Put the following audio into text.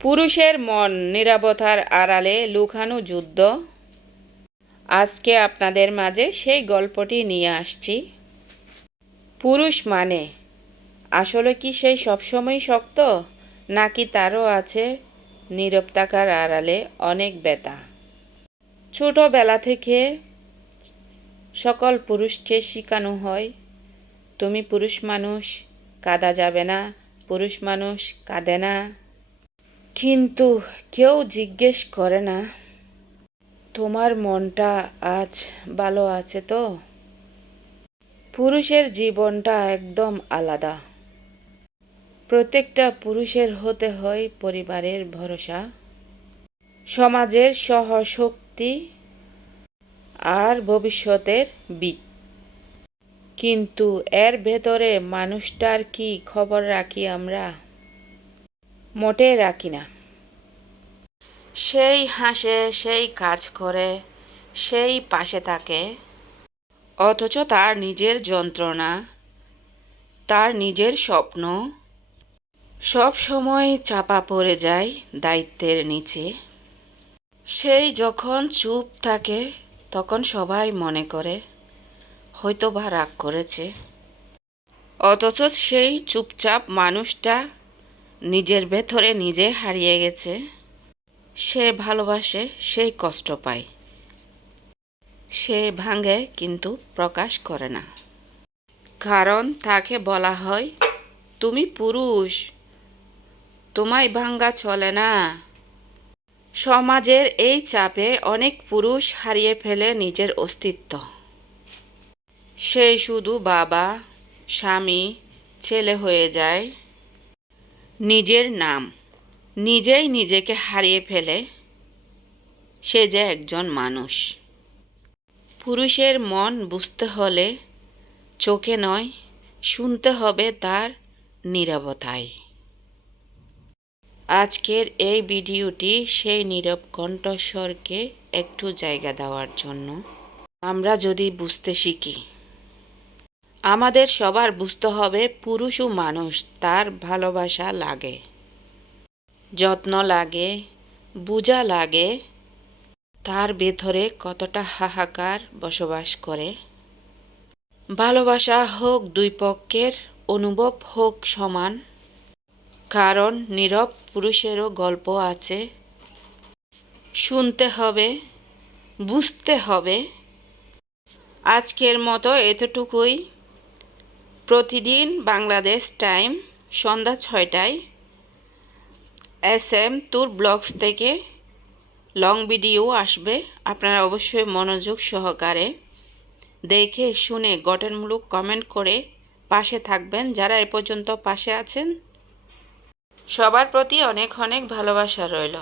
পুরুষের মন নীরবতার আড়ালে লুকানো যুদ্ধ। আজকে আপনাদের মাঝে সেই গল্পটি নিয়ে আসছি। পুরুষ মানে আসলে কি সেই সবসময় শক্ত, নাকি তারও আছে নীরব থাকার আড়ালে অনেক ব্যথা? ছোটবেলা থেকে সকল পুরুষকে শেখানো হয়, তুমি পুরুষ মানুষ, কাঁদা যাবে না, পুরুষ মানুষ কাঁদে না। কিন্তু কেউ জিজ্ঞেস করে না, তোমার মনটা আজ ভালো আছে তো? পুরুষের জীবনটা একদম আলাদা। প্রত্যেকটা পুরুষের হতে হয় পরিবারের ভরসা, সমাজের সহশক্তি আর ভবিষ্যতের ভিত। কিন্তু এর ভেতরে মানুষটার কি খবর রাখি আমরা? মোটেই রাখি না। সেই হাসে, সেই কাজ করে, সেই পাশে থাকে, অথচ তার নিজের যন্ত্রণা, তার নিজের স্বপ্ন সব সময় চাপা পড়ে যায় দায়িত্বের নিচে। সেই যখন চুপ থাকে তখন সবাই মনে করে হয়তো বা রাগ করেছে, অথচ সেই চুপচাপ মানুষটা নিজের ভেতরে নিজে হারিয়ে গেছে। সে ভালোবাসে, সেই কষ্ট পায়, সে ভাঙে কিন্তু প্রকাশ করে না। কারণ তাকে বলা হয়, তুমি পুরুষ, তোমায় ভাঙ্গা চলে না। সমাজের এই চাপে অনেক পুরুষ হারিয়ে ফেলে নিজের অস্তিত্ব। সে শুধু বাবা, স্বামী, ছেলে হয়ে যায়। নিজের নাম, নিজেই নিজেকে হারিয়ে ফেলে সে যে একজন মানুষ। পুরুষের মন বুঝতে হলে চোখে নয়, শুনতে হবে তার নীরবতায়। আজকের এই ভিডিওটি সেই নীরব কণ্ঠস্বরকে একটু জায়গা দেওয়ার জন্য। আমরা যদি বুঝতে শিখি, আমাদের সবার বুঝতে হবে পুরুষও মানুষ, তার ভালোবাসা লাগে, যত্ন লাগে, বোঝা লাগে, তার ভেতরে কতটা হাহাকার বসবাস করে। ভালোবাসা হোক দুই পক্ষের, অনুভব হোক সমান। কারণ নীরব পুরুষেরও গল্প আছে, শুনতে হবে, বুঝতে হবে। আজকের মতো এতটুকুই। প্রতিদিন বাংলাদেশ টাইম সন্ধ্যা 6টায় SM ট্যুর ব্লগস থেকে লং ভিডিও আসবে। আপনারা অবশ্যই মনোযোগ সহকারে দেখে শুনে গঠনমূলক কমেন্ট করে পাশে থাকবেন। যারা এ পর্যন্ত পাশে আছেন সবার প্রতি অনেক অনেক ভালোবাসা রইল।